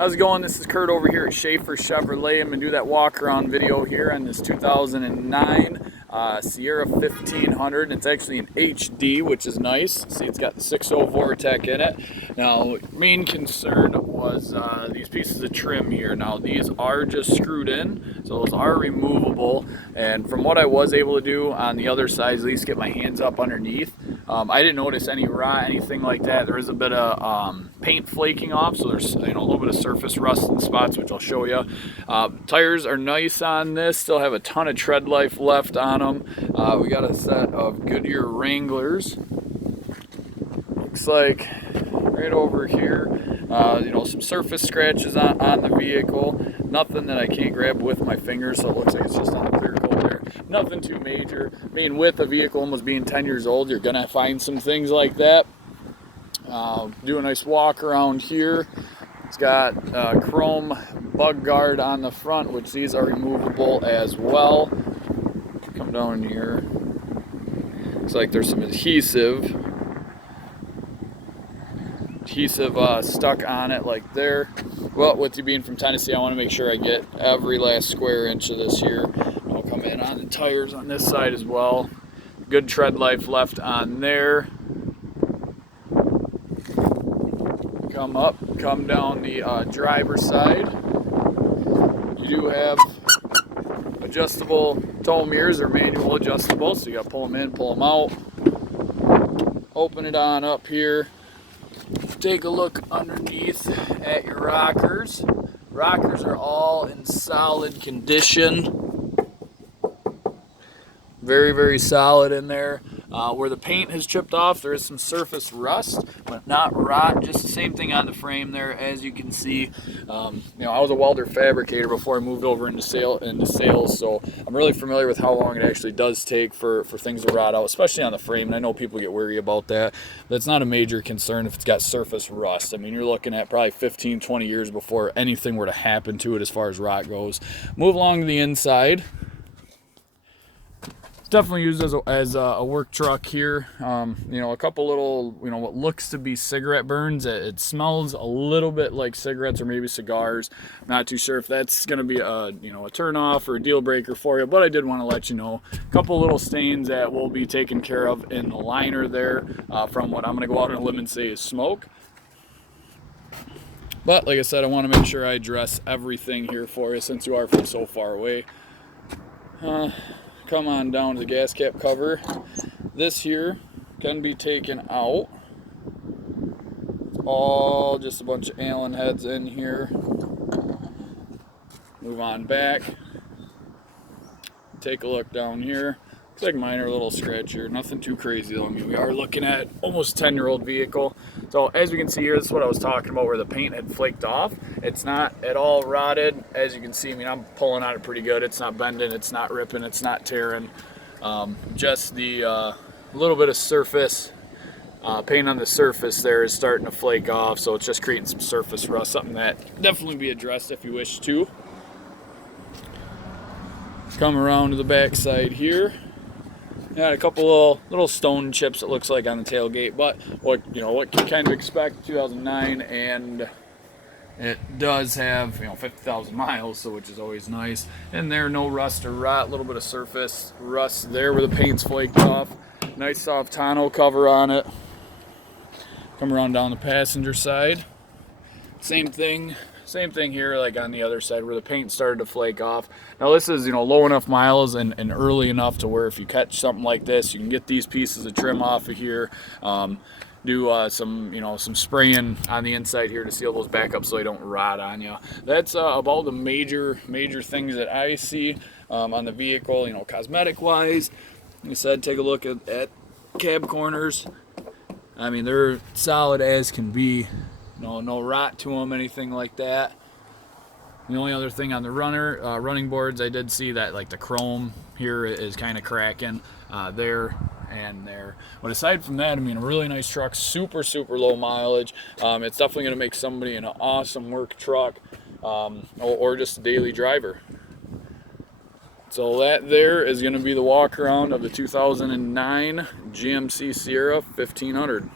How's it going? This is Kurt over here at Schaefer Chevrolet. I'm going to do that walk around video here on this 2009 Sierra 1500. It's actually an HD, which is nice. See, it's got the 6.0 Vortec in it. Now, main concern was these pieces of trim here. Now, these are just screwed in, so those are removable. And from what I was able to do on the other side, at least get my hands up underneath, I didn't notice any rot, anything like that. There is a bit of paint flaking off, so there's a little bit of surface rust in spots, which I'll show you. Tires are nice on this, still have a ton of tread life left on them. We got a set of Goodyear Wranglers. Looks like right over here, some surface scratches on the vehicle. Nothing that I can't grab with my fingers, so it looks like it's just on the clear coat there. Nothing too major. I mean, with a vehicle almost being 10 years old, you're gonna find some things like that. Do a nice walk around here. It's got chrome bug guard on the front, which these are removable as well. Come down here. Looks like there's some adhesive stuck on it like there. Well, with you being from Tennessee, I want to make sure I get every last square inch of this here. I'll come in on the tires on this side as well. Good tread life left on there. Come up, come down the driver's side. You do have adjustable tow mirrors, or manual adjustable, so you got to pull them in, pull them out. Open it on up here. Take a look underneath at your rockers. Rockers are all in solid condition. Very, very solid in there. Where the paint has chipped off, there is some surface rust, but not rot. Just the same thing on the frame there, as you can see. I was a welder fabricator before I moved over into sales, so I'm really familiar with how long it actually does take for things to rot out, especially on the frame. And I know people get worried about that. That's not a major concern if it's got surface rust. I mean, you're looking at probably 15, 20 years before anything were to happen to it as far as rot goes. Move along to the inside. Definitely used as a work truck here. A couple little, what looks to be cigarette burns. It smells a little bit like cigarettes or maybe cigars. Not too sure if that's going to be a turn off or a deal breaker for you, but I did want to let you know. A couple little stains that will be taken care of in the liner there from what I'm going to go out on a limb and say is smoke. But like I said, I want to make sure I address everything here for you since you are from so far away. Come on down to the gas cap cover. This here can be taken out. It's all just a bunch of Allen heads in here. Move on back. Take a look down here. Looks like minor little scratch here. Nothing too crazy though. I mean, we are looking at almost 10-year-old vehicle. So as we can see here, this is what I was talking about, where the paint had flaked off. It's not at all rotted. As you can see, I mean, I'm pulling on it pretty good. It's not bending, it's not ripping, it's not tearing. Just the little bit of surface paint on the surface there is starting to flake off, so it's just creating some surface rust, something that definitely be addressed if you wish to. Come around to the back side here. Got a couple little stone chips, it looks like, on the tailgate, but what you kind of expect. 2009, and it does have 50,000 miles, so which is always nice. And there, no rust or rot. A little bit of surface rust there where the paint's flaked off. Nice soft tonneau cover on it. Come around down the passenger side. Same thing here, like on the other side where the paint started to flake off. Now this is low enough miles and early enough to where if you catch something like this, you can get these pieces of trim off of here. Do some spraying on the inside here to seal those back up so they don't rot on you. That's about the major things that I see on the vehicle, cosmetic wise. Like I said, take a look at cab corners. I mean, they're solid as can be. No rot to them, anything like that. The only other thing on the running boards, I did see that like the chrome here is kind of cracking there and there. But aside from that, I mean, a really nice truck, super low mileage. It's definitely going to make somebody an awesome work truck or just a daily driver. So that there is going to be the walk around of the 2009 GMC Sierra 1500.